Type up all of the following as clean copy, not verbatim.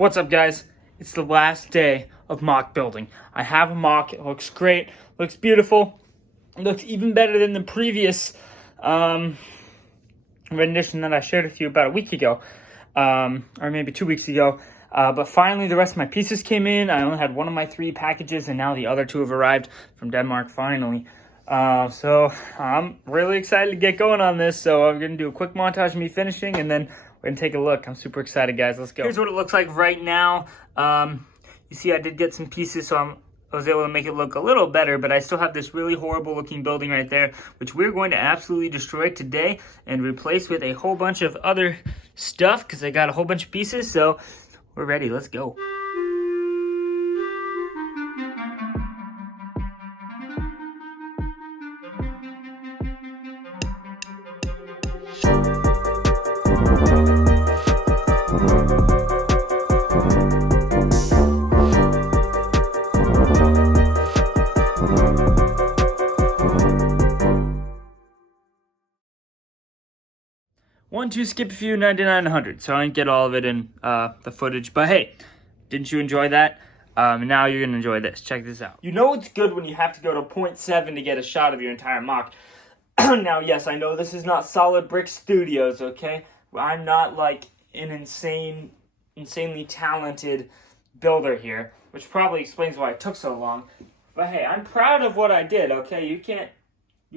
What's up, guys? It's the last day of mock building. I have a mock. It looks great. Looks beautiful. It looks even better than the previous rendition that I shared with you about a week ago, or maybe 2 weeks ago. But finally, the rest of my pieces came in. I only had one of my 3 packages, and now the other 2 have arrived from Denmark finally. So I'm really excited to get going on this. So I'm going to do a quick montage of me finishing, and then we're going to take a look. I'm super excited, guys. Let's go. Here's what it looks like right now. You see I did get some pieces, so I was able to make it look a little better, but I still have this really horrible looking building right there, which we're going to absolutely destroy today and replace with a whole bunch of other stuff because I got a whole bunch of pieces. So we're ready. Let's go. One, two, skip a few, 99, 100. So I didn't get all of it in the footage. But hey, didn't you enjoy that? Now you're going to enjoy this. Check this out. You know it's good when you have to go to 0.7 to get a shot of your entire mock. Now, yes, I know this is not Solid Brick Studios, okay? I'm not like an insanely talented builder here, which probably explains why it took so long. But hey, I'm proud of what I did, okay? You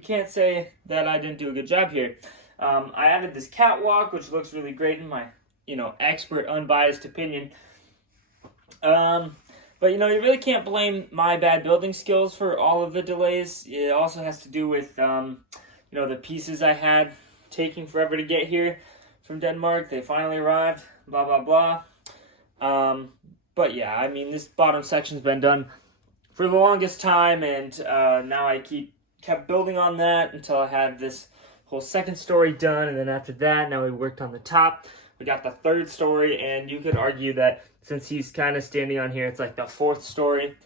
can't say that I didn't do a good job here. I added this catwalk, which looks really great in my, expert, unbiased opinion. But, you really can't blame my bad building skills for all of the delays. It also has to do with, the pieces I had taking forever to get here from Denmark. They finally arrived, blah, blah, blah. But, yeah, I mean, this bottom section's been done for the longest time, and now I kept building on that until I had this whole second story done, and then after that, now we worked on the top. We got the third story, and you could argue that since he's kind of standing on here, it's like the 4th story.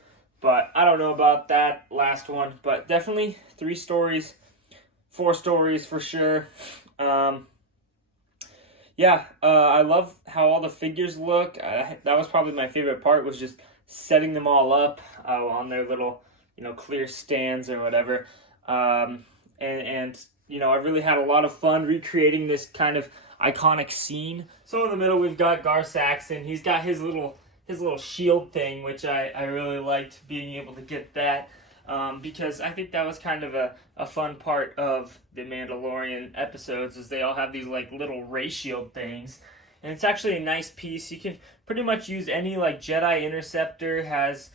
But I don't know about that last one, but definitely 3 stories, 4 stories for sure. I love how all the figures look. That was probably my favorite part, was just setting them all up on their little, clear stands or whatever. I really had a lot of fun recreating this kind of iconic scene. So in the middle, we've got Gar Saxon. He's got his little shield thing, which I really liked being able to get that because I think that was kind of a fun part of the Mandalorian episodes, is they all have these like little ray shield things. And it's actually a nice piece. You can pretty much use any like Jedi Interceptor has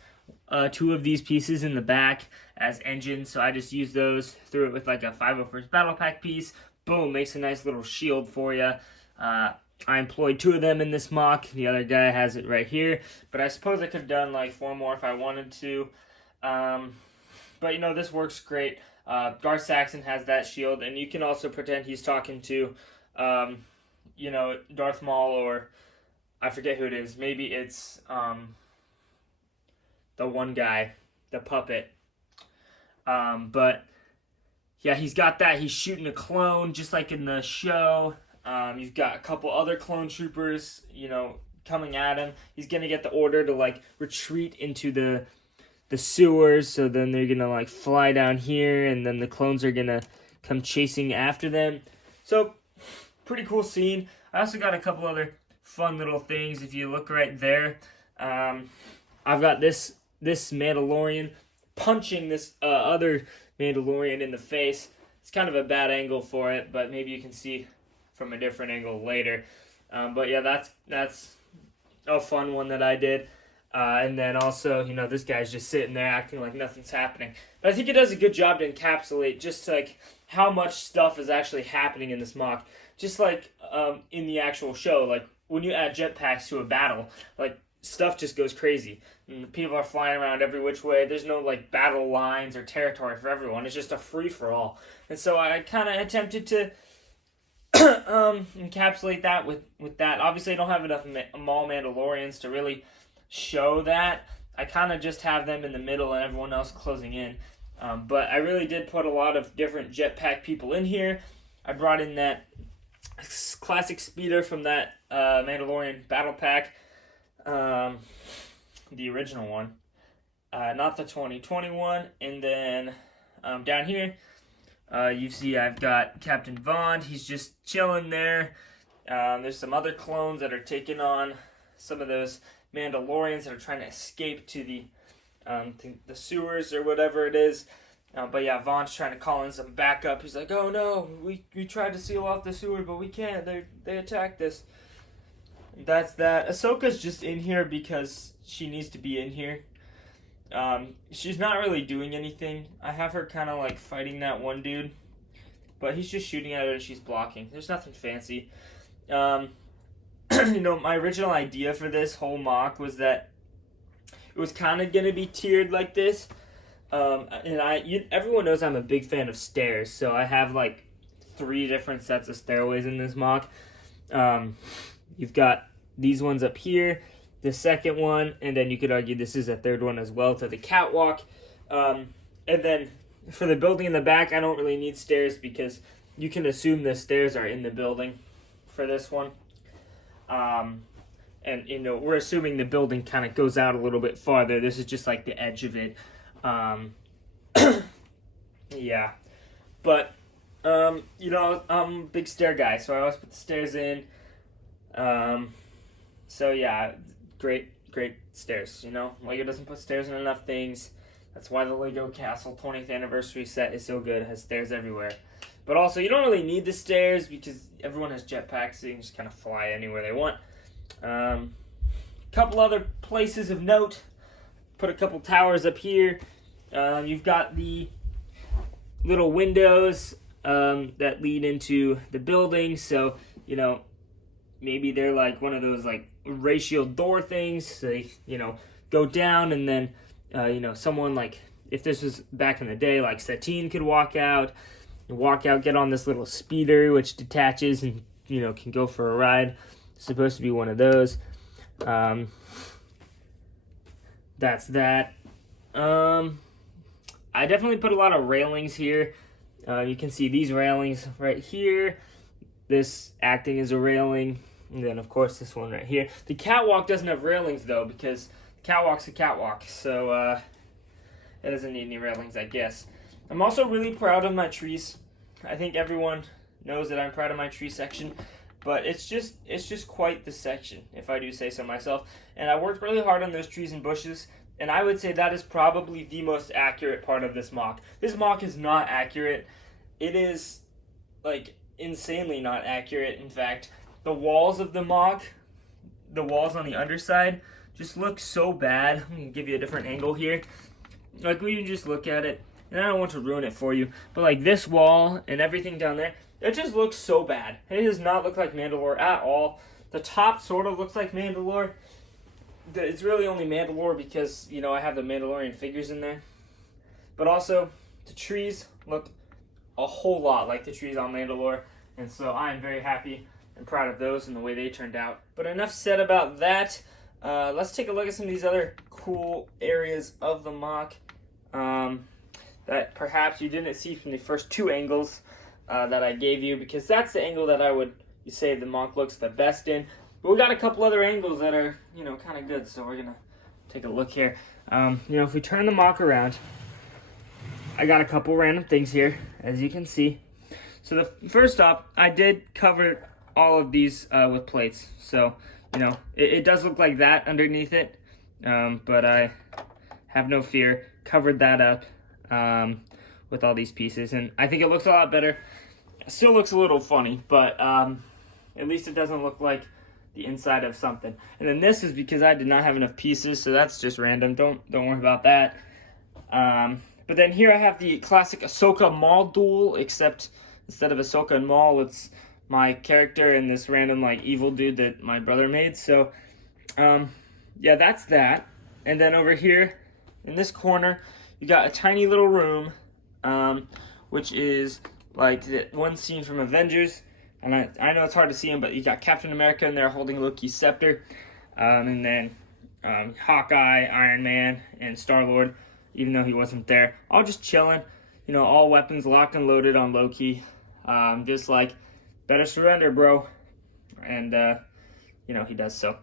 2 of these pieces in the back as engines, so I just use those, threw it with like a 501st Battle Pack piece, boom, makes a nice little shield for you. I employed 2 of them in this mock, the other guy has it right here, but I suppose I could have done like 4 more if I wanted to, but this works great. Gar Saxon has that shield, and you can also pretend he's talking to, Darth Maul, or I forget who it is, maybe it's, the one guy, the puppet. But yeah, he's got that. He's shooting a clone just like in the show. You've got a couple other clone troopers, coming at him. He's gonna get the order to like retreat into the sewers. So then they're gonna like fly down here, and then the clones are gonna come chasing after them. So pretty cool scene. I also got a couple other fun little things. If you look right there, I've got this Mandalorian punching this other Mandalorian in the face. It's kind of a bad angle for it, but maybe you can see from a different angle later. But yeah, that's a fun one that I did. And then also, this guy's just sitting there acting like nothing's happening. But I think it does a good job to encapsulate just like how much stuff is actually happening in this mock. Just like in the actual show, like when you add jetpacks to a battle, like stuff just goes crazy. And people are flying around every which way. There's no like battle lines or territory for everyone. It's just a free-for-all. And so I kind of attempted to encapsulate that with that. Obviously, I don't have enough Maul Mandalorians to really show that. I kind of just have them in the middle and everyone else closing in. But I really did put a lot of different jetpack people in here. I brought in that classic speeder from that Mandalorian battle pack. the original one, not the 2021. And then down here, you see I've got Captain Vaughn. He's just chilling there. There's some other clones that are taking on some of those Mandalorians that are trying to escape to the sewers or whatever it is. But yeah, Vaughn's trying to call in some backup. He's like, oh no, we tried to seal off the sewer, but we can't. They attacked us. That's that. Ahsoka's just in here because she needs to be in here. She's not really doing anything. I have her kind of like fighting that one dude, but he's just shooting at her and she's blocking. There's nothing fancy. You know, my original idea for this whole mock was that it was kind of going to be tiered like this. And everyone knows I'm a big fan of stairs, so I have like 3 different sets of stairways in this mock. You've got these ones up here, the second one, and then you could argue this is a third one as well to the catwalk. And then for the building in the back, I don't really need stairs because you can assume the stairs are in the building for this one. And, you know, we're assuming the building kind of goes out a little bit farther. This is just like the edge of it. Yeah. But, you know, I'm a big stair guy, so I always put the stairs in. So, yeah, great stairs, you know. Lego doesn't put stairs in enough things. That's why the Lego Castle 20th Anniversary set is so good. It has stairs everywhere. But also, you don't really need the stairs because everyone has jetpacks, so you can just kind of fly anywhere they want. Couple other places of note. Put a couple towers up here. You've got the little windows that lead into the building. So, you know, maybe they're like one of those like ratio door things. So they, you know, go down and then, you know, someone like, if this was back in the day, like Satine could walk out, get on this little speeder, which detaches and, you know, can go for a ride. It's supposed to be one of those. That's that. I definitely put a lot of railings here. You can see these railings right here. This acting as a railing. And then, of course, this one right here. The catwalk doesn't have railings, though, because the catwalk's a catwalk. So, it doesn't need any railings, I guess. I'm also really proud of my trees. I think everyone knows that I'm proud of my tree section. But it's just quite the section, if I do say so myself. And I worked really hard on those trees and bushes. And I would say that is probably the most accurate part of this mock. This mock is not accurate. It is, like, insanely not accurate. In fact, the walls of the mock, the walls on the underside, just look so bad. I'm going to give you a different angle here. Like, we can just look at it. And I don't want to ruin it for you. But, like, this wall and everything down there, it just looks so bad. It does not look like Mandalore at all. The top sort of looks like Mandalore. It's really only Mandalore because, you know, I have the Mandalorian figures in there. But also, the trees look a whole lot like the trees on Mandalore. And so I am very happy and proud of those and the way they turned out. But enough said about that. Let's take a look at some of these other cool areas of the mock that perhaps you didn't see from the first 2 angles that I gave you, because that's the angle that I would say the mock looks the best in. But we got a couple other angles that are, you know, kind of good, so we're gonna take a look here. You know, if we turn the mock around, I got a couple random things here, as you can see. So the first off, I did cover all of these with plates, so you know it does look like that underneath it, but I have no fear, covered that up with all these pieces, and I think it looks a lot better. It still looks a little funny, but at least it doesn't look like the inside of something. And then this is because I did not have enough pieces, so that's just random. Don't worry about that. But then here I have the classic Ahsoka Maul duel, except instead of Ahsoka and Maul, it's my character and this random like evil dude that my brother made. So yeah, that's that. And then over here in this corner, you got a tiny little room, which is like the one scene from Avengers. And I know it's hard to see him, but you got Captain America in there holding Loki's scepter. And then Hawkeye, Iron Man, and Star-Lord, even though he wasn't there. All just chilling. You know, all weapons locked and loaded on Loki. Just like, better surrender, bro. And, you know, he does so.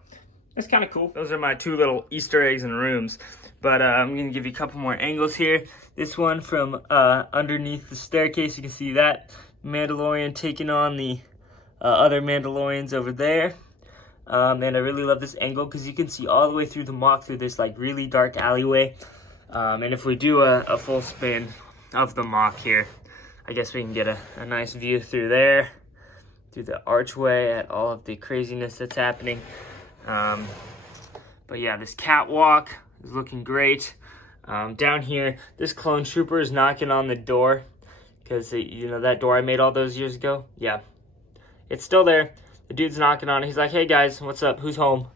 It's kind of cool. Those are my 2 little Easter eggs in rooms. But I'm going to give you a couple more angles here. This one from underneath the staircase, you can see that Mandalorian taking on the other Mandalorians over there. And I really love this angle because you can see all the way through the MOC through this like really dark alleyway. And if we do a full spin of the MOC here, I guess we can get a nice view through there, through the archway at all of the craziness that's happening. But yeah, this catwalk is looking great. Down here, this clone trooper is knocking on the door because, you know, that door I made all those years ago? Yeah, it's still there. The dude's knocking on it. He's like, hey guys, what's up? Who's home?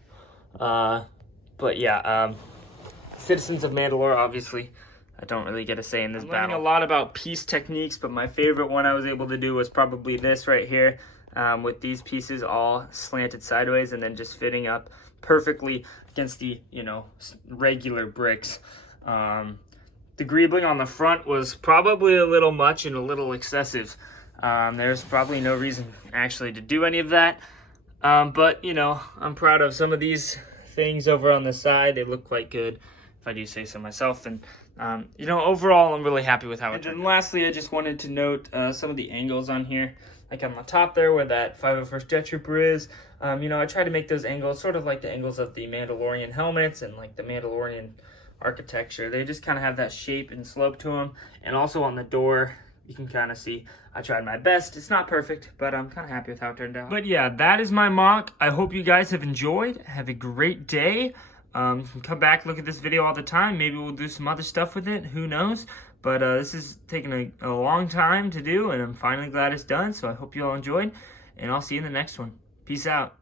But yeah, citizens of Mandalore, obviously. I don't really get a say in this battle. I'm learning a lot about piece techniques, but my favorite one I was able to do was probably this right here, with these pieces all slanted sideways and then just fitting up perfectly against the, you know, regular bricks. The greebling on the front was probably a little much and a little excessive. There's probably no reason actually to do any of that. But, you know, I'm proud of some of these things over on the side. They look quite good, if I do say so myself. And, you know, overall, I'm really happy with how it turned out. And lastly, I just wanted to note some of the angles on here. Like on the top there where that 501st Jet Trooper is. You know, I try to make those angles sort of like the angles of the Mandalorian helmets and like the Mandalorian architecture. They just kind of have that shape and slope to them. And also on the door, you can kind of see I tried my best. It's not perfect, but I'm kind of happy with how it turned out. But yeah, that is my MOC. I hope you guys have enjoyed. Have a great day. You can come back, look at this video all the time. Maybe we'll do some other stuff with it. Who knows? But this is taking a long time to do, and I'm finally glad it's done. So I hope you all enjoyed, and I'll see you in the next one. Peace out.